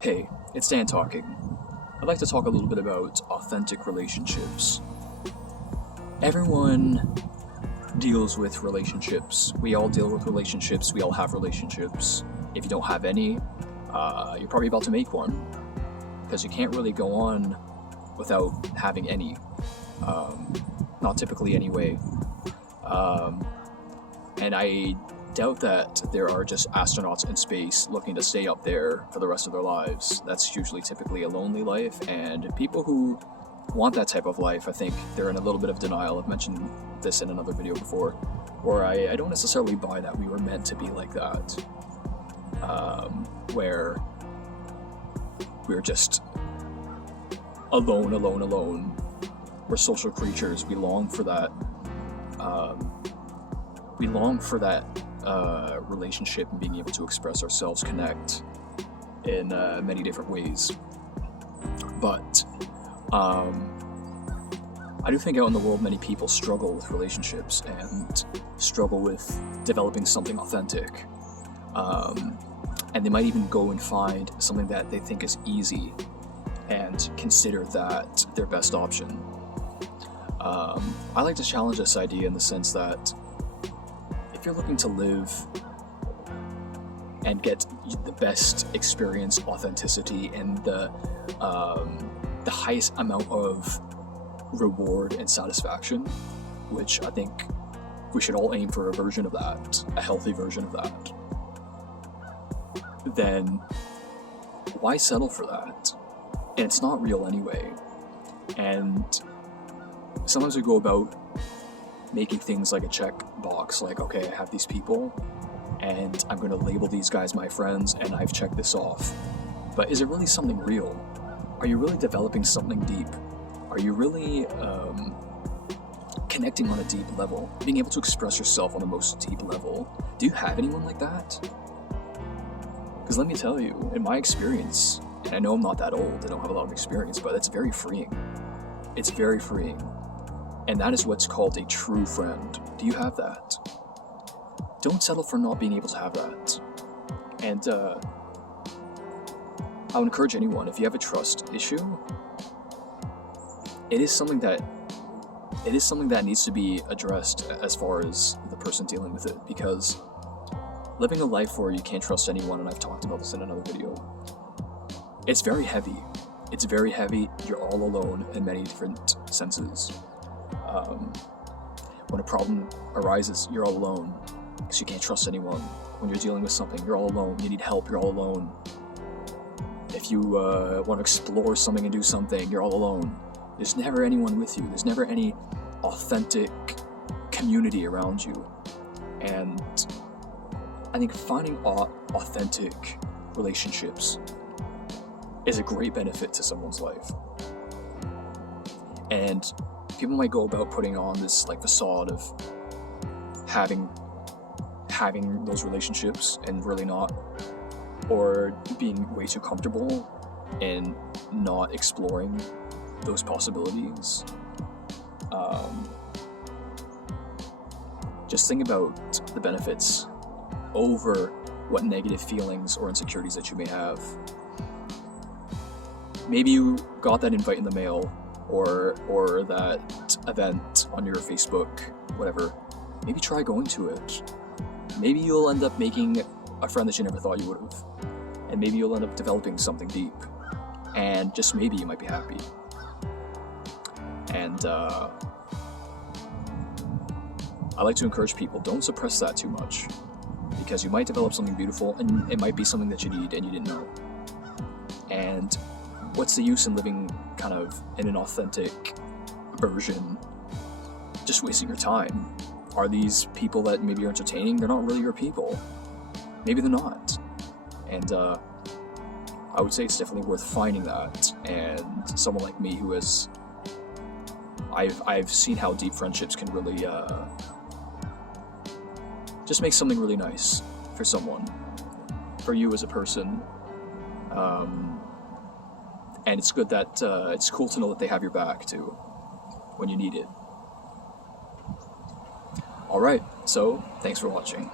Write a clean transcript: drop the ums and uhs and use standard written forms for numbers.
Hey, it's Dan talking. I'd like to talk a little bit about authentic relationships. Everyone deals with relationships. We all deal with relationships. We all have relationships. If you don't have any, you're probably about to make one, because you can't really go on without having any. Not typically anyway. And I doubt that there are just astronauts in space looking to stay up there for the rest of their lives. That's usually typically a lonely life, and people who want that type of life, I think they're in a little bit of denial. I've mentioned this in another video before, where I don't necessarily buy that we were meant to be like that, where we're just alone. We're social creatures. We long for that. Relationship and being able to express ourselves, connect in many different ways. But I do think out in the world many people struggle with relationships and struggle with developing something authentic. And they might even go and find something that they think is easy and consider that their best option. I like to challenge this idea in the sense that if you're looking to live and get the best experience, authenticity, and the highest amount of reward and satisfaction, which I think we should all aim for a version of that, a healthy version of that, then why settle for that? And it's not real anyway. And sometimes we go about making things like a checkbox, like, okay, I have these people, and I'm going to label these guys my friends, and I've checked this off. But is it really something real? Are you really developing something deep? Are you really connecting on a deep level? Being able to express yourself on the most deep level? Do you have anyone like that? Because let me tell you, in my experience, and I know I'm not that old, I don't have a lot of experience, but it's very freeing. It's very freeing. And that is what's called a true friend. Do you have that? Don't settle for not being able to have that. And I would encourage anyone, if you have a trust issue, it is something that needs to be addressed as far as the person dealing with it, because living a life where you can't trust anyone, and I've talked about this in another video, it's very heavy. It's very heavy. You're all alone in many different senses. When a problem arises, you're all alone because you can't trust anyone. When you're dealing with something, you're all alone. You need help, you're all alone. If you want to explore something and do something, you're all alone. There's never anyone with you. There's never any authentic community around you. And I think finding authentic relationships is a great benefit to someone's life. And people might go about putting on this like facade of having those relationships and really not, or being way too comfortable and not exploring those possibilities. Just think about the benefits over what negative feelings or insecurities that you may have. Maybe you got that invite in the mail, or that event on your Facebook, whatever. Maybe try going to it. Maybe you'll end up making a friend that you never thought you would have. And maybe you'll end up developing something deep. And just maybe you might be happy. And I like to encourage people, don't suppress that too much, because you might develop something beautiful, and it might be something that you need and you didn't know. And what's the use in living kind of in an authentic version, just wasting your time? Are these people that maybe you're entertaining, they're not really your people? Maybe they're not. And I would say it's definitely worth finding that. And someone like me who has, I've seen how deep friendships can really just make something really nice for someone, for you as a person. And it's good that it's cool to know that they have your back too when you need it. Alright, so thanks for watching.